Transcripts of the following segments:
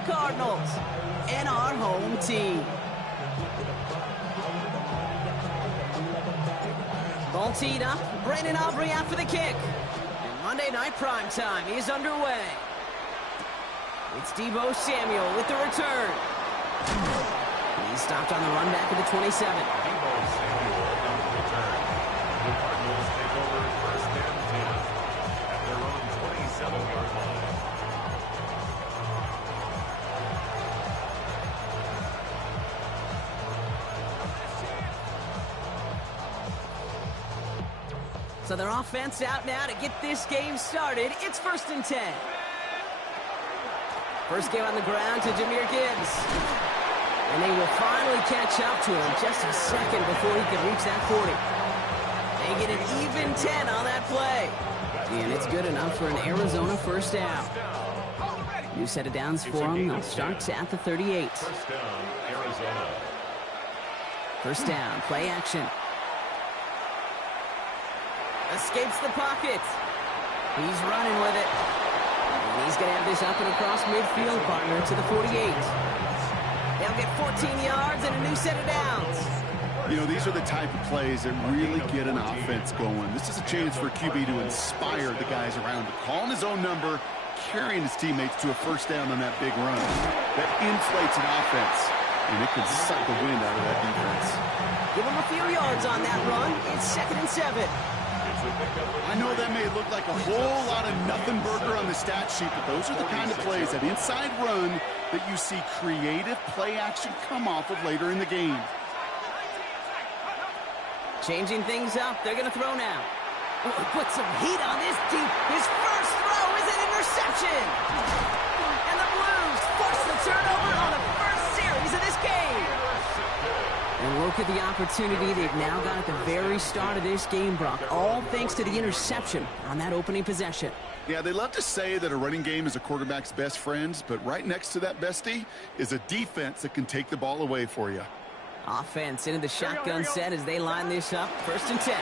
Arizona Cardinals and our home team. Ball teed up. Brandon Aubrey out for the kick. And Monday Night Primetime is underway. It's Deebo Samuel with the return. He's stopped on the run back at the 27. Deebo Samuel on the return. The Cardinals take over first and 10 at their own 27-yard line. So their offense out now to get this game started. It's first and 10. First game on the ground to Jahmyr Gibbs. And they will finally catch up to him just a second before he can reach that 40. They get an even 10 on that play. And it's good enough for an Arizona first down. New set of downs for them. They'll start at the 38. First down, Arizona. First down, play action. Escapes the pocket. He's running with it. And he's going to have this up and across midfield, partner, to the 48. They'll get 14 yards and a new set of downs. You know, these are the type of plays that really get an offense going. This is a chance for a QB to inspire the guys around him. Calling his own number, carrying his teammates to a first down on that big run. That inflates an offense, and it can suck the wind out of that defense. Give him a few yards on that run. It's 2nd and 7. I know that may look like a whole lot of nothing burger on the stat sheet, but those are the kind of plays, that inside run, that you see creative play action come off of later in the game. Changing things up. They're going to throw now. Oh, put some heat on this deep. His first throw is an interception. And the Blues force the turnover on the first series of this game. And look at the opportunity they've now got at the very start of this game, Brock. All thanks to the interception on that opening possession. Yeah, they love to say that a running game is a quarterback's best friend, but right next to that bestie is a defense that can take the ball away for you. Offense into the shotgun set as they line this up. First and 10.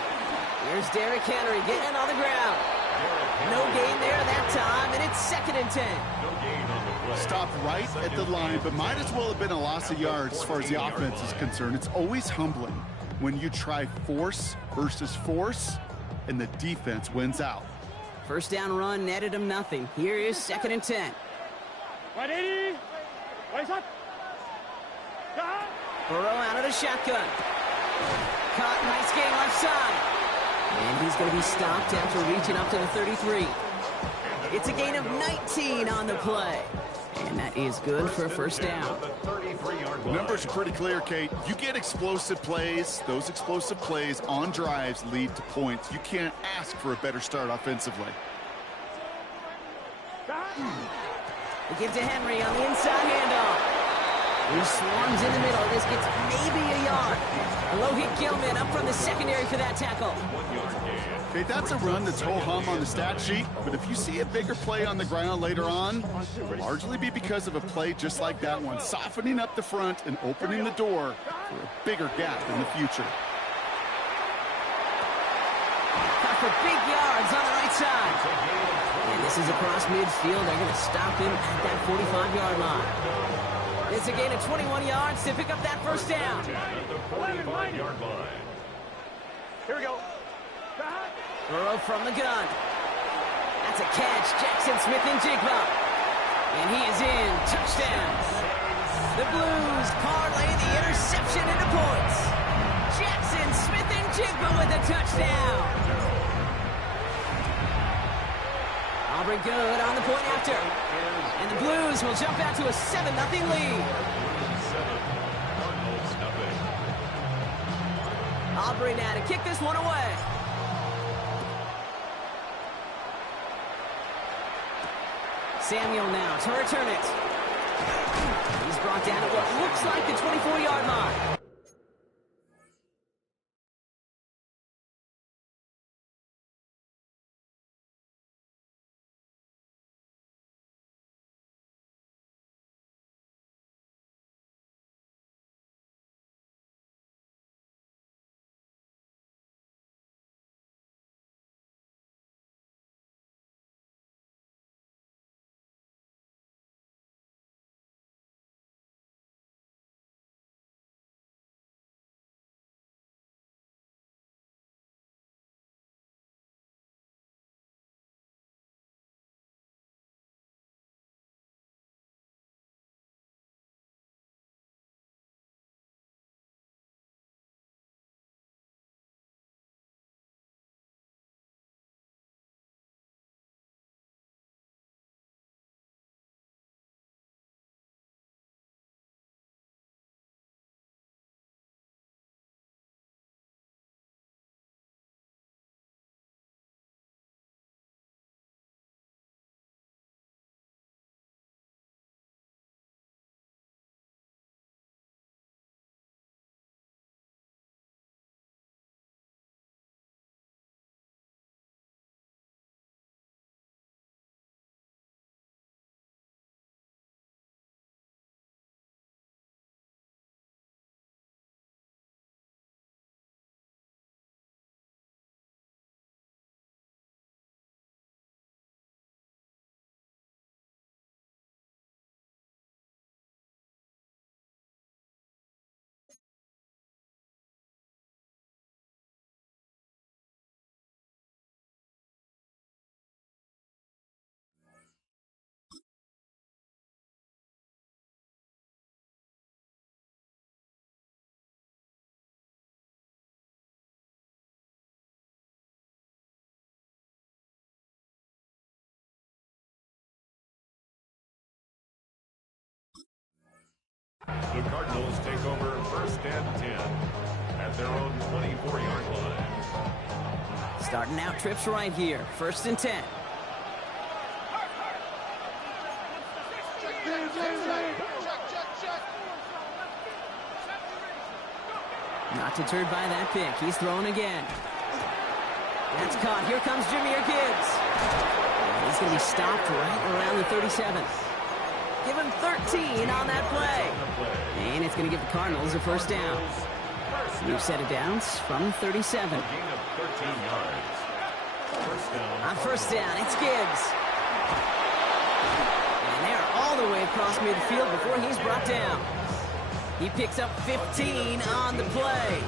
Here's Derrick Henry getting on the ground. No gain there that time, and it's 2nd and 10. No gain on the play. Stopped right at the line, but might as well have been a loss of yards as far as the offense is concerned. It's always humbling when you try force versus force, and the defense wins out. First down run netted him nothing. Here is 2nd and 10. Burrow out of the shotgun. Caught, nice game left side. And he's going to be stopped after reaching up to the 33. It's a gain of 19 on the play. And that is good for a first down. The numbers are pretty clear, Kate. You get explosive plays. Those explosive plays on drives lead to points. You can't ask for a better start offensively. They give to Henry on the inside handoff. He swarms in the middle. This gets maybe a yard. Alohi Gilman up from the secondary for that tackle. Okay, that's a run that's ho-hum on the stat sheet, but if you see a bigger play on the ground later on, it'll largely be because of a play just like that one, softening up the front and opening the door for a bigger gap in the future. Cut for big yards on the right side. And this is across midfield. They're going to stop him at that 45-yard line. It's a gain of 21 yards to pick up that first down. At the 45-yard line. Here we go. Burrow from the gun. That's a catch. Jackson Smith-Njigba. And he is in. Touchdown. The Blues parlay the interception into points. Jackson Smith-Njigba with a touchdown. Aubrey good on the point after. And the Blues will jump out to a 7-0 lead. Aubrey now to kick this one away. Samuel now to return it. He's brought down at what looks like the 24-yard line. The Cardinals take over first and 10 at their own 24-yard line. Starting out trips right here. First and 10. Not deterred by that pick. He's throwing again. That's caught. Here comes Jahmyr Gibbs. He's going to be stopped right around the 37. Give him 13 on that play. And it's going to give the Cardinals a first down. New set of downs from 37. Gain of 13 yards. On first down, it's Gibbs. And they're all the way across midfield before he's brought down. He picks up 15 on the play.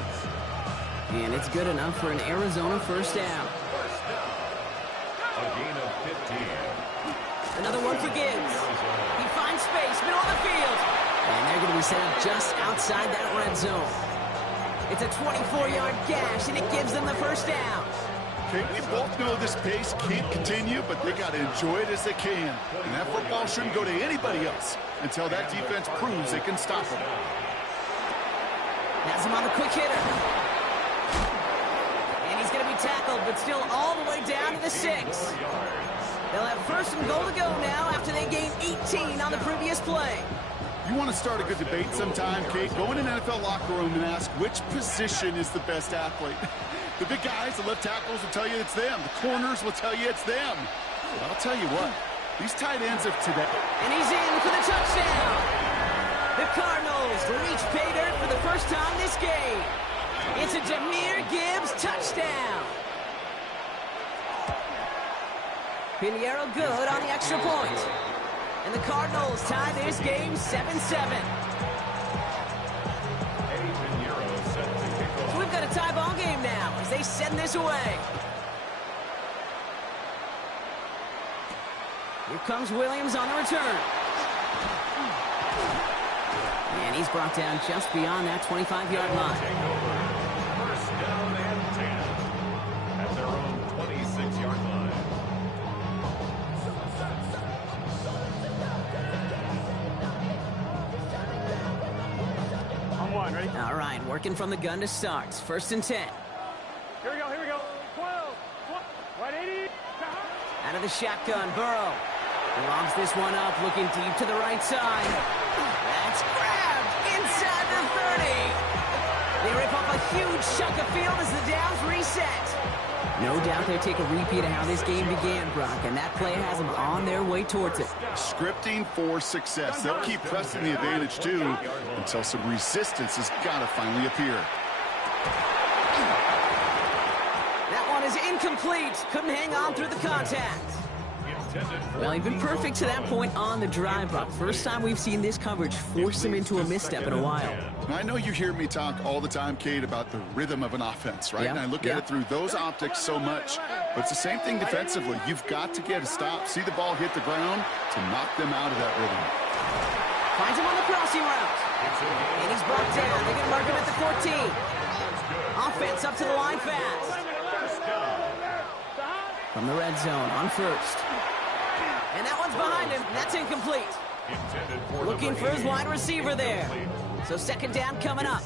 And it's good enough for an Arizona first down. A gain of 15. Another one for Gibbs. He finds space, middle of the field. And they're going to be set up just outside that red zone. It's a 24-yard gash, and it gives them the first down. Okay, we both know this pace can't continue, but they got to enjoy it as they can. And that football shouldn't go to anybody else until that defense proves they can stop them. Has him on the quick hitter. And he's going to be tackled, but still all the way down to the 6. They'll have first and goal to go now after they gained 18 on the previous play. You want to start a good debate sometime, Kate? Go in an NFL locker room and ask which position is the best athlete. The big guys, the left tackles will tell you it's them. The corners will tell you it's them. But I'll tell you what, these tight ends of today. And he's in for the touchdown. The Cardinals reach pay dirt for the first time this game. It's a Jahmyr Gibbs touchdown. Pinheiro good on the extra point. And the Cardinals tie this game 7-7. So we've got a tie ball game now as they send this away. Here comes Williams on the return. And he's brought down just beyond that 25-yard line. First down and 10 at their own 26-yard line. Ready? All right, working from the gun to start. First and 10. Here we go, here we go. 12, 180. Out of the shotgun, Burrow. He lobs this one up, looking deep to the right side. That's grabbed inside the 30. They rip up a huge chunk of field as the downs reset. No doubt they'll take a repeat of how this game began, Brock, and that play has them on their way towards it. Scripting for success. They'll keep pressing the advantage, too, until some resistance has got to finally appear. That one is incomplete. Couldn't hang on through the contact. Well, he'd been perfect to that point on the drive, Brock. First time we've seen this coverage force him into a misstep in a while. I know you hear me talk all the time, Kate, about the rhythm of an offense, right? Yeah, and I look at it through those optics so much. But it's the same thing defensively. You've got to get a stop, see the ball hit the ground to knock them out of that rhythm. Finds him on the crossing route. And he's brought down. They're going to mark him at the 14. Offense up to the line fast. From the red zone on first. And that one's behind him. That's incomplete. Looking for his wide receiver there. So second down coming up.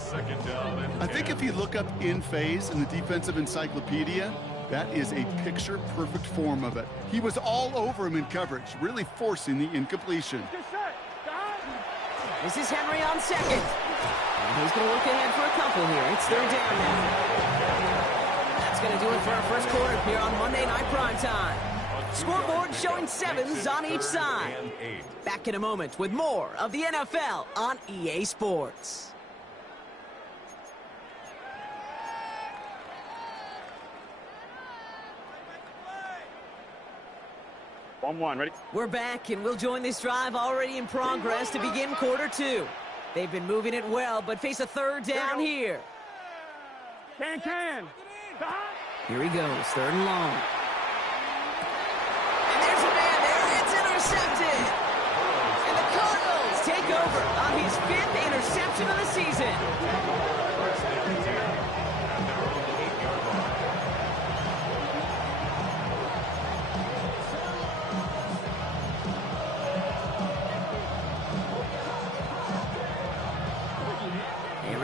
I think if you look up in phase in the defensive encyclopedia, that is a picture-perfect form of it. He was all over him in coverage, really forcing the incompletion. This is Henry on second. And he's going to look ahead for a couple here. It's third down now. That's going to do it for our first quarter here on Monday Night Primetime. Scoreboard showing 7s on each side. Back in a moment with more of the NFL on EA Sports. Ready? We're back, and we'll join this drive already in progress to begin quarter 2. They've been moving it well, but face a third down here. Can. Here he goes, third and long. And there's a man there. It's intercepted. And the Cardinals take over on his 5th interception of the season.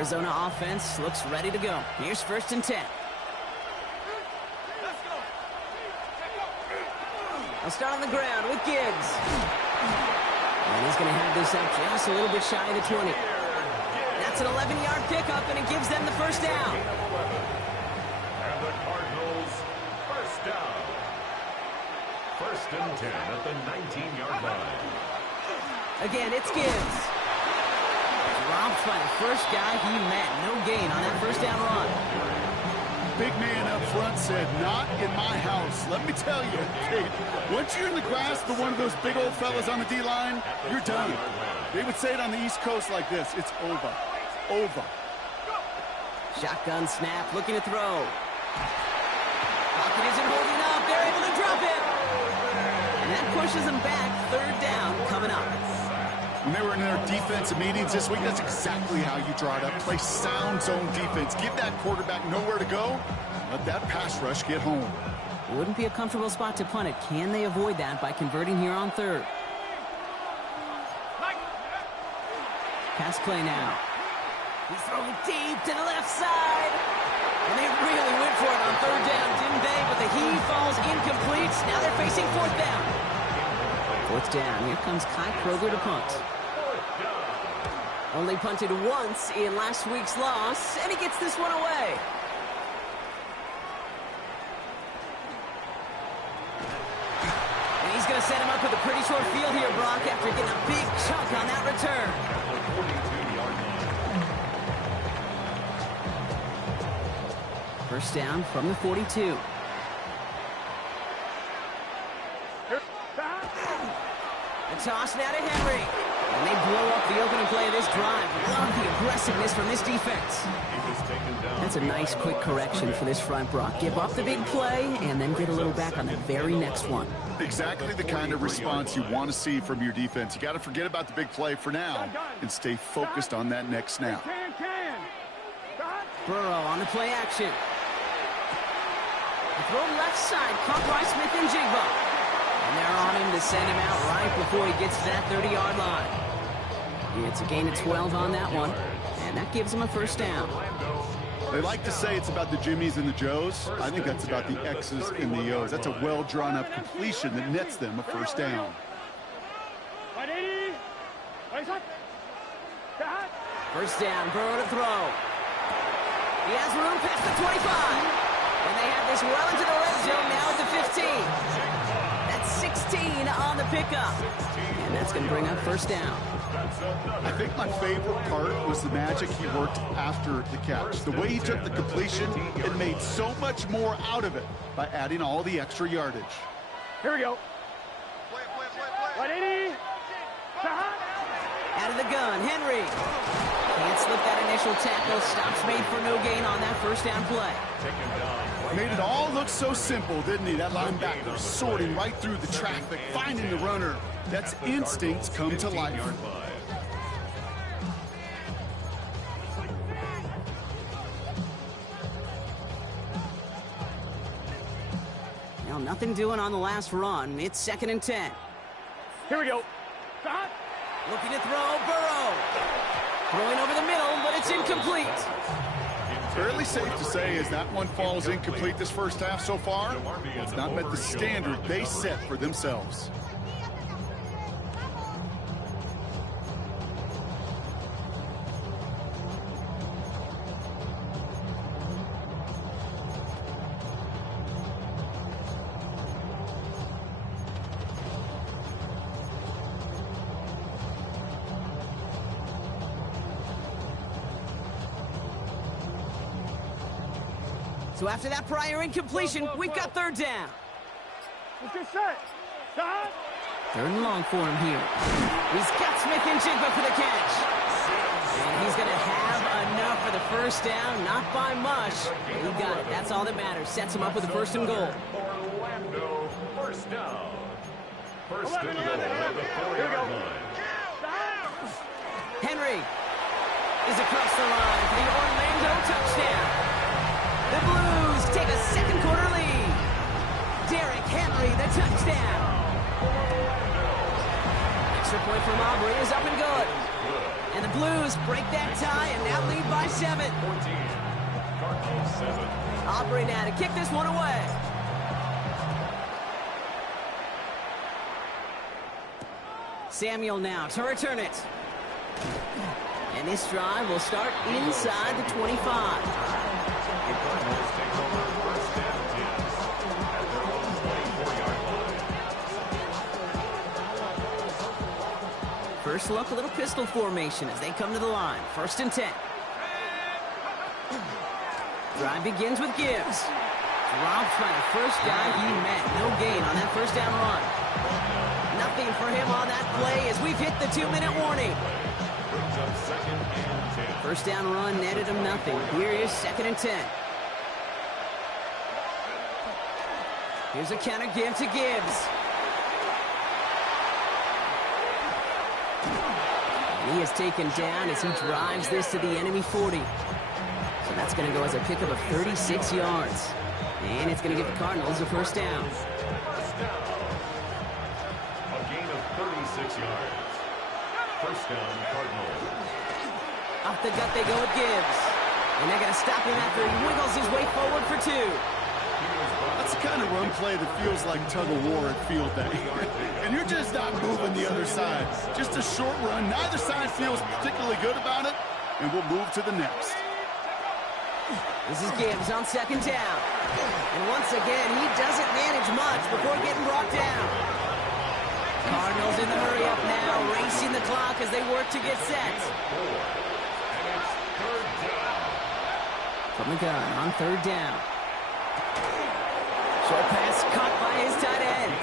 Arizona offense looks ready to go. Here's 1st and 10. I'll start on the ground with Gibbs. And he's going to have this up just a little bit shy of the 20. That's an 11-yard pickup, and it gives them the first down. And the Cardinals, first down. 1st and 10 at the 19-yard line. Again, it's Gibbs. Dropped by the first guy he met. No gain on that first down run. Big man up front said, not in my house. Let me tell you, Kate, once you're in the grasp of one of those big old fellas on the D-line, you're done. They would say it on the East Coast like this, it's over. Over. Shotgun snap, looking to throw. Pocket isn't holding up. They're able to drop him. And that pushes them back. 3rd down coming up. When they were in their defensive meetings this week, that's exactly how you draw it up. Play sound zone defense. Give that quarterback nowhere to go. Let that pass rush get home. It wouldn't be a comfortable spot to punt it. Can they avoid that by converting here on 3rd? Pass play now. He's throwing deep to the left side. And they really went for it on 3rd down, didn't they? But the heave falls incomplete. Now they're facing 4th down. 4th down. Here comes Kai Kroger to punt. Only punted once in last week's loss, and he gets this one away. And he's going to set him up with a pretty short field here, Brock, after getting a big chunk on that return. 1st down from the 42. The toss now to Henry. And they blow up the opening play of this drive. Love the aggressiveness from this defense. That's a nice quick correction for this front, Brock. Give up the big play and then get a little back on the very next one. Exactly the kind of response you want to see from your defense. You got to forget about the big play for now and stay focused on that next snap. Burrow on the play action. The throw left side, caught by Smith-Njigba. And they're on him to send him out right before he gets to that 30-yard line. It's a gain of 12 on that one, and that gives him a 1st down. They like to say it's about the Jimmies and the Joes. I think that's about the X's and the O's. That's a well-drawn-up completion that nets them a 1st down. 1st down, Burrow to throw. He has room past the 25. And they have this well into the red zone now at the 15. That's 16 on the pickup. And that's going to bring up 1st down. I think my favorite part was the magic he worked after the catch. The way he took the completion and made so much more out of it by adding all the extra yardage. Here we go. 180. Out of the gun, Henry. Can't slip that initial tackle. Stops made for no gain on that 1st down play. Made it all look so simple, didn't he? That linebacker sorting right through the traffic, finding the runner. That's instincts come to life. Well, nothing doing on the last run. It's 2nd and 10. Here we go. Looking to throw, Burrow. Throwing over the middle, but it's incomplete. Fairly safe to say as that one falls incomplete this 1st half so far, it's not met the standard they set for themselves. So after that prior incompletion, we've got 3rd down. Let's get set. Stop. 3rd and long for him here. He's got Smith-Njigba for the catch. And he's going to have enough for the 1st down. Not by much. He got it. That's all that matters. Sets him up with a 1st and goal. Orlando, 1st down. 1st and goal at the 4-yard line. Henry is across the line for the Orlando touchdown. The Blues take a 2nd quarter lead. Derrick Henry, the touchdown. Extra point from Aubrey is up and good. And the Blues break that tie and now lead by 7. 14. Cardinals 7. Aubrey now to kick this one away. Samuel now to return it. And this drive will start inside the 25. The Cardinals take over first and 10 at their own 24-yard line. First look, a little pistol formation as they come to the line. First and 10. Drive begins with Gibbs. Dropped by the first guy he met. No gain on that first down run. Nothing for him on that play as we've hit the 2-minute warning. Brings up second and 10. First down run netted him nothing. Here is second and 10. Here's a counter give to Gibbs. And he is taken down as he drives this to the enemy 40. So that's going to go as a pickup of 36 yards. And it's going to give the Cardinals a first down. First down. A gain of 36 yards. First down, Cardinals. Off the gut they go with Gibbs. And they're going to stop him after he wiggles his way forward for 2. That's the kind of run play that feels like tug-of-war at field day. And you're just not moving the other side. Just a short run. Neither side feels particularly good about it. And we'll move to the next. This is Gibbs on second down. And once again, he doesn't manage much before getting brought down. Cardinals in the hurry up now, racing the clock as they work to get set. And it's third down. From the gun on third down. Short pass caught by his tight end.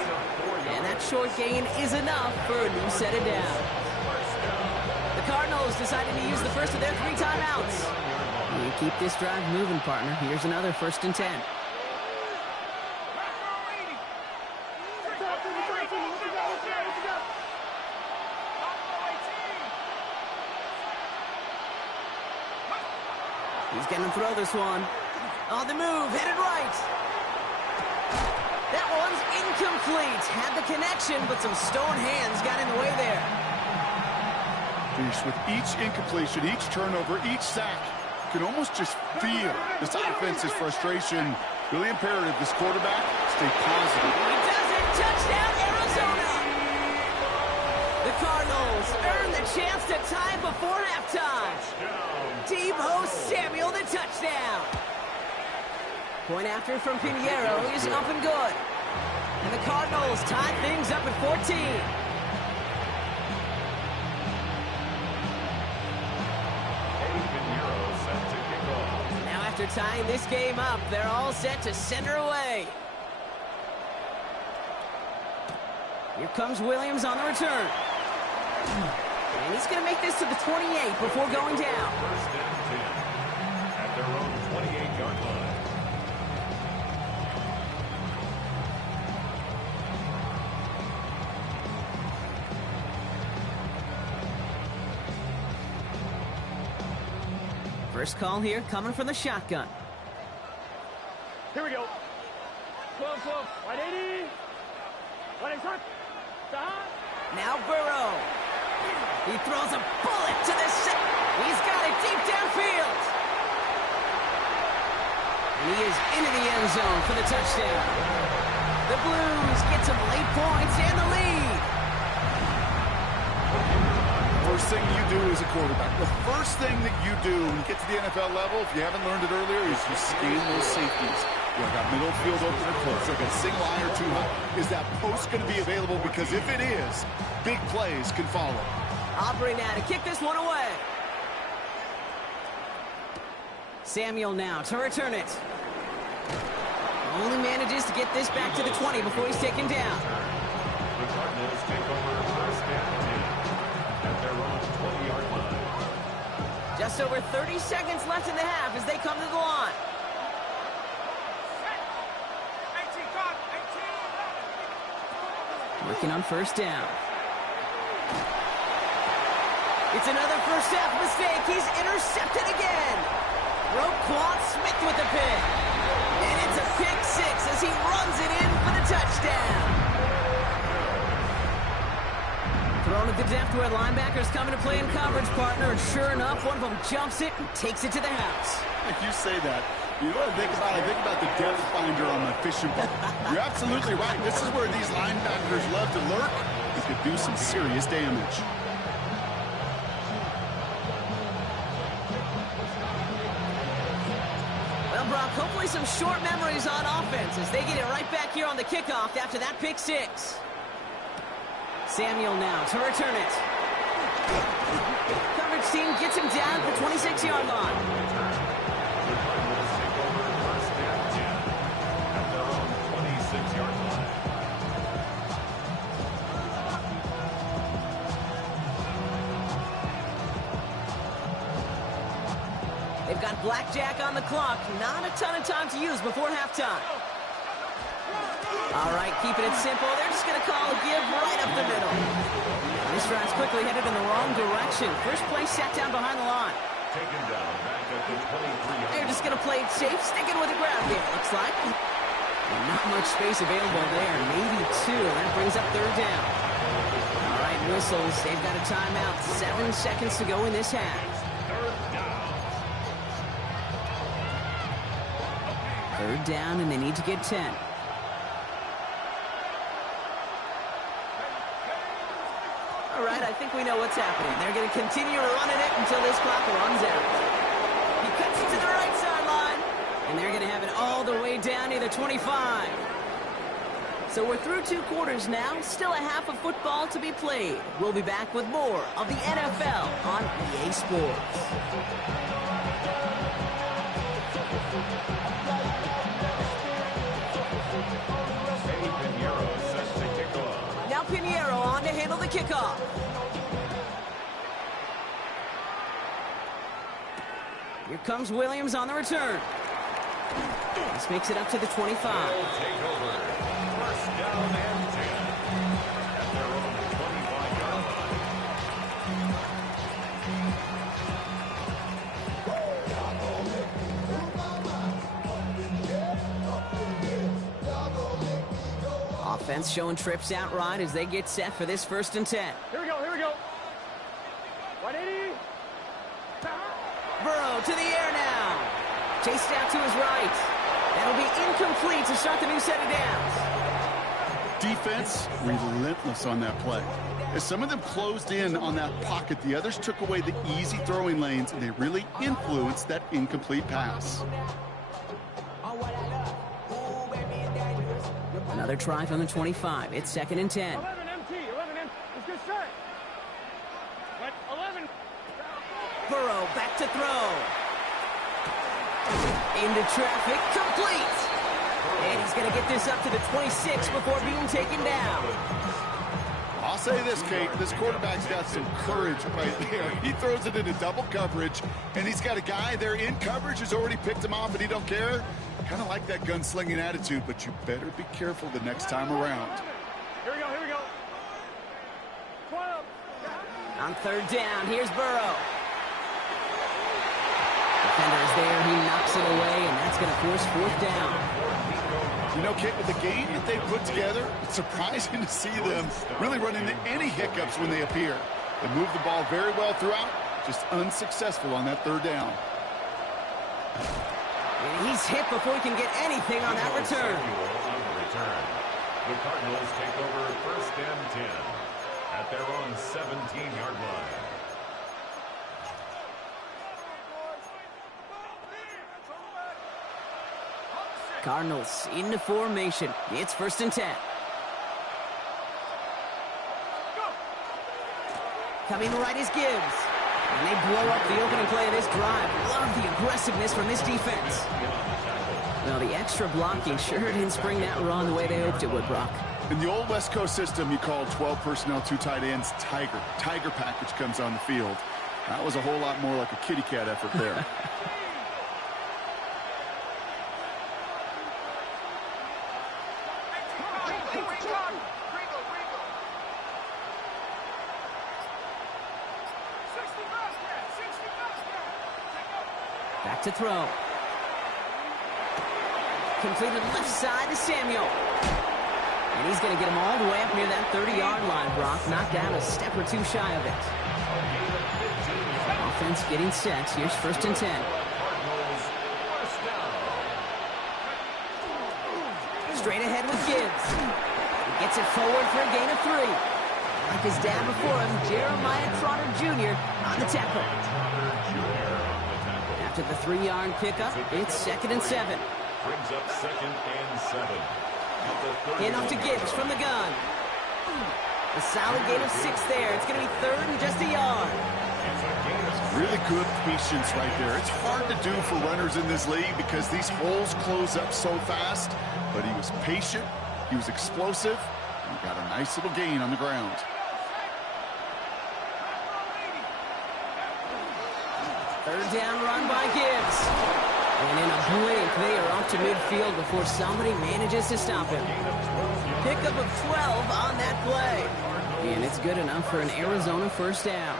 And that short gain is enough for a new set of downs. The Cardinals decided to use the first of their 3 timeouts. You keep this drive moving, partner. Here's another first and 10. He's going to throw this one. On the move, headed right. That one's incomplete. Had the connection, but some stone hands got in the way there. With each incompletion, each turnover, each sack, you can almost just feel this offense's frustration. Really imperative this quarterback stay positive. He does it. Touchdown, Arizona. The Cardinals earn the chance to tie before halftime. Deebo Samuel, the touchdown. Point after from Pinheiro is up and good. And the Cardinals tie things up at 14. Now after tying this game up, they're all set to center away. Here comes Williams on the return. And he's going to make this to the 28 before going down. First and 10 at their own 28-yard line. First call here coming from the shotgun. Here we go. 12, 12. 180. 180. Now Burrow. He throws a bullet to the set. He's got it deep downfield. And he is into the end zone for the touchdown. The Blues get some late points and the lead. First thing you do as a quarterback, the first thing that you do when you get to the NFL level, if you haven't learned it earlier, is you scan those safeties. You got middle field open or close, like a single eye or two high. Is that post going to be available? Because if it is, big plays can follow. Aubrey now to kick this one away. Samuel now to return it. Only manages to get this back to the 20 before he's taken down. The Cardinals take over first and 10 at their own 20-yard line. Just over 30 seconds left in the half as they come to the line. Working on first down. It's another first half mistake. He's intercepted again. Roquan Smith with the pick. And it's a pick 6 as he runs it in for the touchdown. Thrown at the depth where linebackers coming to play in coverage, partner, and sure enough, one of them jumps it and takes it to the house. You say that. You know what I think about? I think about the depth finder on my fishing boat. You're absolutely right. This is where these linebackers love to lurk. It could do some serious damage. Well, Brock, hopefully some short memories on offense as they get it right back here on the kickoff after that pick six. Samuel now to return it. Coverage team gets him down at the 26-yard line. The Cardinals take over first and 10 at their own 26-yard line. They've got blackjack on the clock. Not a ton of time to use before halftime. All right, keeping it simple. They're just going to call a give right up the middle. This drive's quickly headed in the wrong direction. First play set down behind the line. Taken down back at the 23-yard. They're just going to play it safe, sticking with the ground game, looks like. Not much space available there. Maybe two. That brings up third down. All right, whistles. They've got a timeout. 7 seconds to go in this half. Third down, and they need to get 10. All right, I think we know what's happening. They're going to continue running it until this clock runs out. He cuts it to the right sideline, and they're going to have it all the way down near the 25. So we're through 2 quarters now. Still a half of football to be played. We'll be back with more of the NFL on EA Sports. Now Pinheiro on to handle the kickoff. Here comes Williams on the return. This makes it up to the 25. Take over. First down and 10 at their own 25-yard line. Offense showing trips out right as they get set for this 1st and 10. Here we go, here we go. 180. Burrow to the air now. Chased out to his right. That'll be incomplete to start the new set of downs. Defense relentless on that play. As some of them closed in on that pocket, the others took away the easy throwing lanes, and they really influenced that incomplete pass. Another try from the 25. It's 2nd and 10. 11 MT, 11 MT. Let's get set. 11. Burrow back to throw. Into traffic, complete. And he's going to get this up to the 26 before being taken down. I'll say this, Kate, this quarterback's got some courage right there. He throws it into double coverage, and he's got a guy there in coverage who's already picked him off, and he don't care. Kind of like that gunslinging attitude, but you better be careful the next time around. Here we go, here we go. 12. On 3rd down, here's Burrow. Defender is there, he knocks it away, and that's going to force 4th down. You know, Kate, with the game that they put together, it's surprising to see them really run into any hiccups when they appear. They move the ball very well throughout, just unsuccessful on that 3rd down. And he's hit before he can get anything on that return. The Cardinals take over 1st and 10 at their own 17-yard line. Cardinals into formation. It's 1st and 10. Coming right is Gibbs. And they blow up the opening play of this drive. Love the aggressiveness from this defense. Well, the extra blocking sure didn't spring that run the way they hoped it would, Brock. In the old West Coast system, you called 12 personnel, 2 tight ends, Tiger. Tiger package comes on the field. That was a whole lot more like a kitty cat effort there. Back to throw. Completed left side to Samuel. And he's going to get him all the way up near that 30-yard line, Brock. Knocked down a step or two shy of it. Offense getting set. Here's 1st and 10. Straight ahead with Gibbs. He gets it forward for a gain of 3. Like his dad before him, Jeremiah Trotter Jr. on the tackle. After the 3-yard pickup, it's 2nd and 7. Brings up 2nd and 7. In off to Gibbs from the gun. A solid gain of 6 there. It's going to be 3rd and just a yard. Really good patience right there. It's hard to do for runners in this league because these holes close up so fast. But he was patient, he was explosive, and he got a nice little gain on the ground. Third down run by Gibbs. And in a blink, they are off to midfield before somebody manages to stop him. Pickup of 12 on that play. And it's good enough for an Arizona 1st down.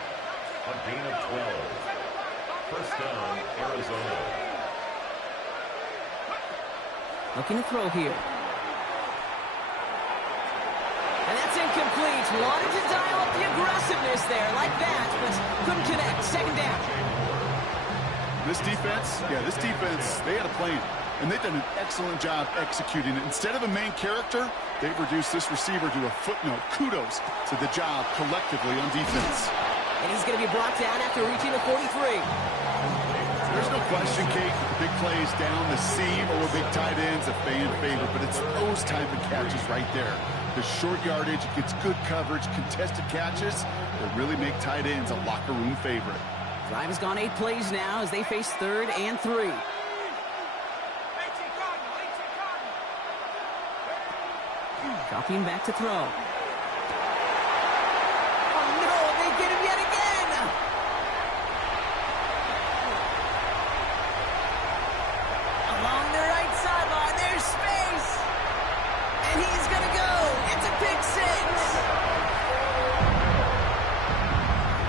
A gain of 12. 1st down, Arizona. Looking to throw here. And that's incomplete. Wanted to dial up the aggressiveness there like that, but couldn't connect. 2nd down. This defense, they had a plan, and they've done an excellent job executing it. Instead of a main character, they've reduced this receiver to a footnote. Kudos to the job collectively on defense. And he's going to be brought down after reaching the 43. There's no question, Kate, big plays down the seam over big tight ends, a fan favorite, but it's those type of catches right there. The short yardage, it gets good coverage, contested catches that really make tight ends a locker room favorite. Drive has gone 8 plays now as they face 3rd and 3. Dropping back to throw. Oh no, they get him yet again! Along the right sideline, there's space! And he's gonna go! It's a pick 6!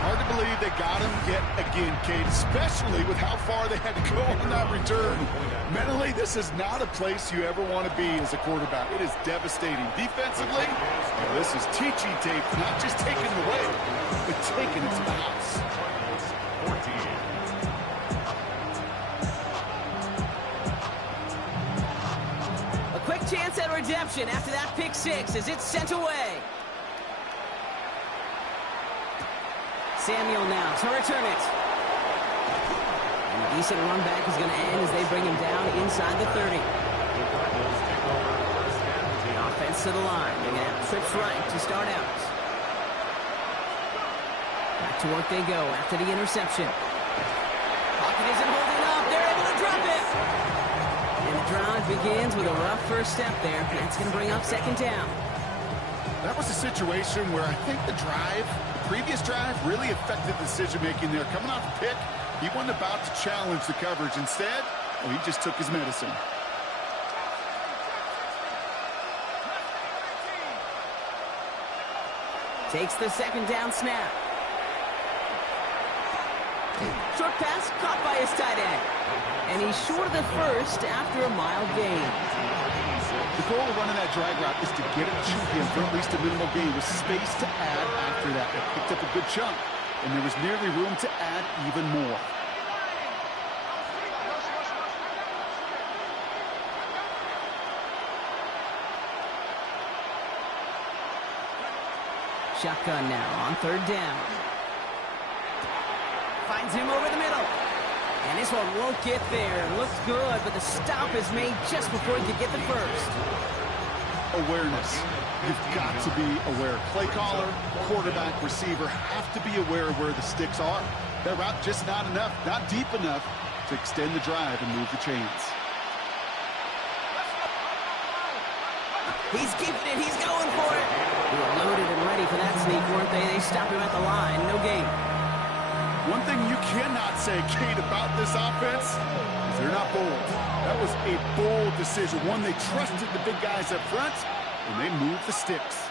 Hard to believe they got him yet again, Kate, especially with how far they had to go on that return. Mentally, this is not a place you ever want to be as a quarterback. It is devastating. Defensively, this is teaching tape, not just taking it away, but taking it to the house. 14. A quick chance at redemption after that pick 6 as it's sent away. Samuel now to return it. And a decent run back is going to end as they bring him down inside the 30. Offense to the line. They're going to have trips right to start out. Back to work they go after the interception. Pocket isn't holding up. They're able to drop it. And the drive begins with a rough first step there. That's going to bring up 2nd down. That was a situation where I think the previous drive really affected the decision-making there. Coming off the pick, he wasn't about to challenge the coverage. Instead, he just took his medicine. Takes the 2nd down snap. Short pass caught by his tight end. And he's short of the 1st after a mild gain. The goal of running that drag route is to get it to him for at least a minimal gain with space to add after that. They picked up a good chunk, and there was nearly room to add even more. Shotgun now on 3rd down. Finds him over the middle. And this one won't get there. Looks good, but the stop is made just before he could get the 1st. Awareness. You've got to be aware. Play caller, quarterback, receiver have to be aware of where the sticks are. That route just not enough, not deep enough to extend the drive and move the chains. He's keeping it. He's going for it. They were loaded and ready for that sneak, weren't they? They stopped him at the line. No gain. One thing you cannot say, Kate, about this offense is they're not bold. That was a bold decision, one they trusted the big guys up front, and they moved the sticks.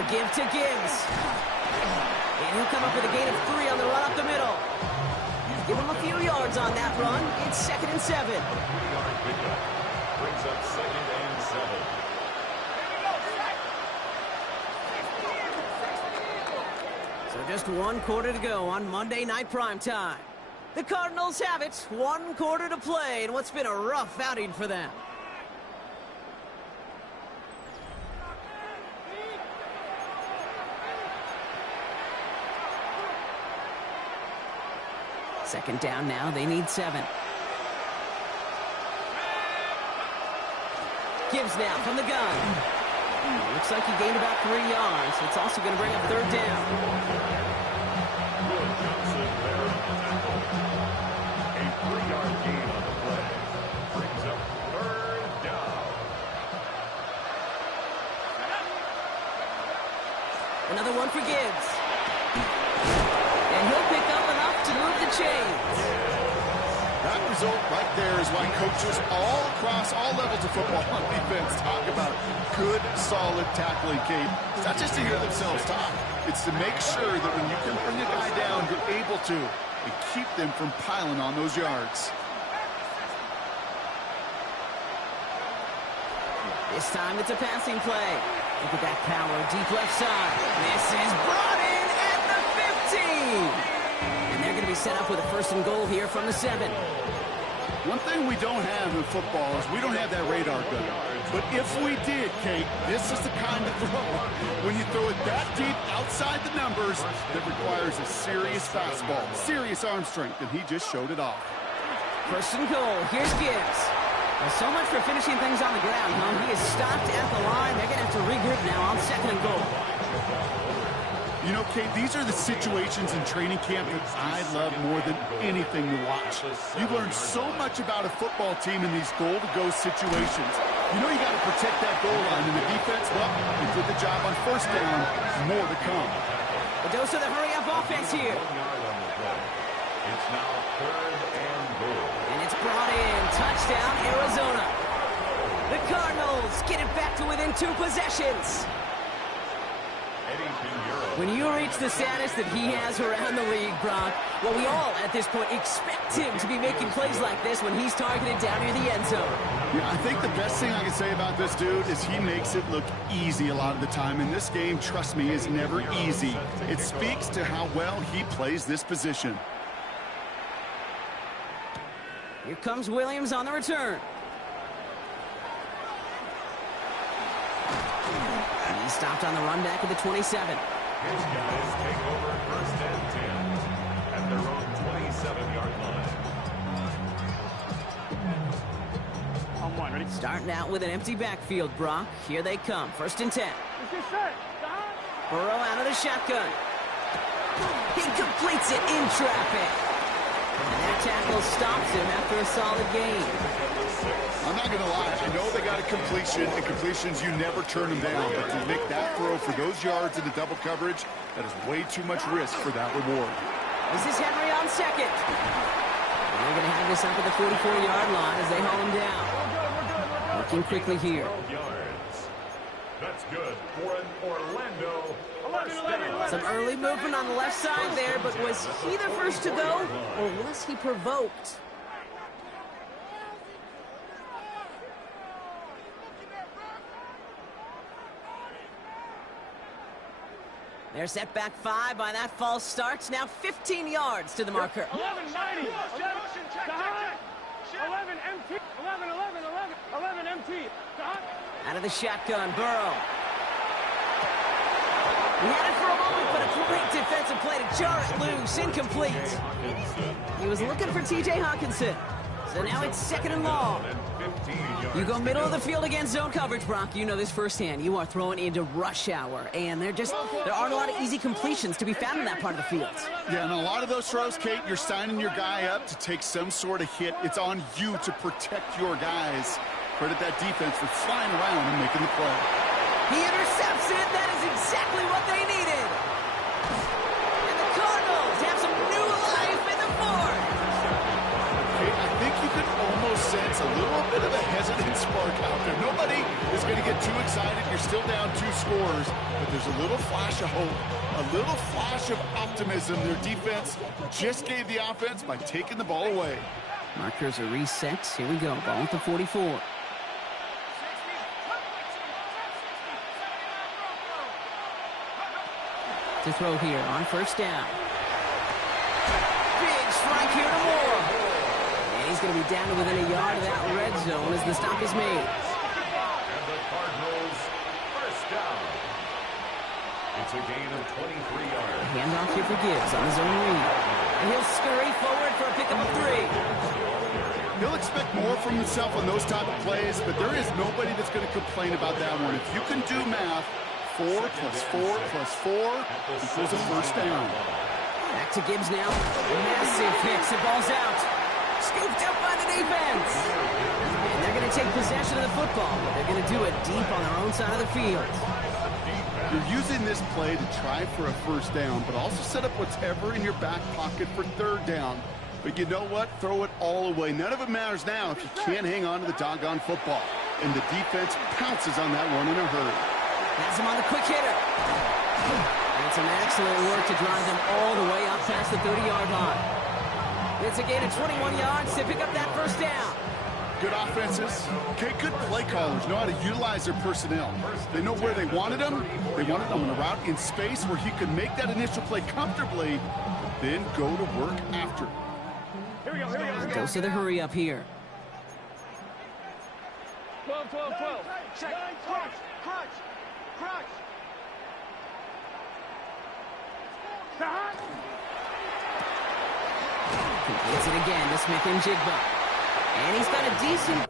A give to Gibbs. And he'll come up with a gain of 3 on the run up the middle. Give him a few yards on that run. It's 2nd and 7. Brings up 2nd and 7. So just 1 quarter to go on Monday Night Primetime. The Cardinals have it, 1 quarter to play in what's been a rough outing for them. Second down now, they need 7. Gibbs now from the gun. Looks like he gained about 3 yards. It's also going to bring up 3rd down. Will Johnson there on the tackle. A 3-yard gain on the play. Brings up 3rd down. Another one for Gibbs. And he'll pick up enough to move the chains. That result right there is why coaches all across all levels of football on defense talk about good, solid tackling, Kate. It's not just to hear themselves talk. It's to make sure that when you can bring a guy down, you're able to and keep them from piling on those yards. This time it's a passing play. Look at that power, deep left side. This is brought in at the 15. And they're going to be set up with a 1st and goal here from the 7. One thing we don't have in football is we don't have that radar gun. But if we did, Kate, this is the kind of throw, when you throw it that deep outside the numbers, that requires a serious fastball, serious arm strength, and he just showed it off. 1st and goal. Here's Gibbs. Well, so much for finishing things on the ground, huh? He is stopped at the line. They're going to have to regroup now on 2nd and goal. You know, Kate, these are the situations in training camp that I love more than anything to watch. You learn so much about a football team in these goal-to-go situations. You know you got to protect that goal line, and the defense, well, they did the job on 1st down. More to come. A dose of the hurry-up offense here. 1 yard on the play. It's now 3rd and goal. And it's brought in. Touchdown, Arizona. The Cardinals get it back to within 2 possessions. When you reach the status that he has around the league, Brock, well, we all, at this point, expect him to be making plays like this when he's targeted down near the end zone. Yeah, I think the best thing I can say about this dude is he makes it look easy a lot of the time. And this game, trust me, is never easy. It speaks to how well he plays this position. Here comes Williams on the return. He's stopped on the run back at the 27. His guys take over 1st and 10 at their own 27-yard line. On 1, ready? Starting out with an empty backfield, Brock. Here they come. 1st and 10. Let's get set. Burrow out of the shotgun. He completes it in traffic. And that tackle stops him after a solid gain. I'm not going to lie. I know they got a completion, and completions, you never turn them down. But to make that throw for those yards in the double coverage, that is way too much risk for that reward. This is Henry on 2nd. And they're going to have this up at the 44-yard line as they haul him down. Working quickly here. 12 yards. That's good for an Orlando 1st down. Some early movement on the left side there, but was he the first to go, or was he provoked? They're set back 5 by that false start. Now 15 yards to the marker. 11, 90. 11, MT. 11, MT. Out of the shotgun, Burrow. He had it for a moment, but a great defensive play to jar it loose. Incomplete. He was looking for T.J. Hawkinson. So now it's 2nd and long. You go middle of the field against zone coverage, Brock. You know this firsthand. You are throwing into rush hour, and there aren't a lot of easy completions to be found in that part of the field. Yeah, and a lot of those throws, Kate, you're signing your guy up to take some sort of hit. It's on you to protect your guys. Credit that defense for flying around and making the play. He intercepts it. That is exactly what they needed. And the Cardinals have some new life in the fourth. Kate, I think you could almost sense a little bit of a hesitant spark out there. Nobody is going to get too excited. You're still down 2 scores, but there's a little flash of hope, a little flash of optimism. Their defense just gave the offense by taking the ball away. Markers are reset. Here we go. Ball at the 44. to throw here on first down. Big strike here to Moore. And he's going to be down to within a yard of that red zone as the stop is made. And the Cardinals first down. It's a gain of 23 yards. Handoff here for Gibbs on his own read. And he'll scurry forward for a pickup of 3. He'll expect more from himself on those type of plays, but there is nobody that's going to complain about that one. If you can do math, 4 plus 4 plus 4 equals a first down. Back to Gibbs now. Massive hits. The ball's out. Scooped up by the defense. And they're going to take possession of the football, but they're going to do it deep on their own side of the field. You're using this play to try for a first down, but also set up whatever in your back pocket for third down. But you know what? Throw it all away. None of it matters now if you can't hang on to the doggone football. And the defense pounces on that one in a hurry. Has him on the quick hitter. And some excellent work to drive them all the way up past the 30-yard line. It's a gain of 21 yards to pick up that first down. Good offenses. Okay, good play callers know how to utilize their personnel. They know where they wanted them. They wanted them on a route in space where he could make that initial play comfortably, then go to work after. Here we go. Dose of the hurry up here. 12. Check. Crunch. Completes it again to Smith and Jigba. And he's got a decent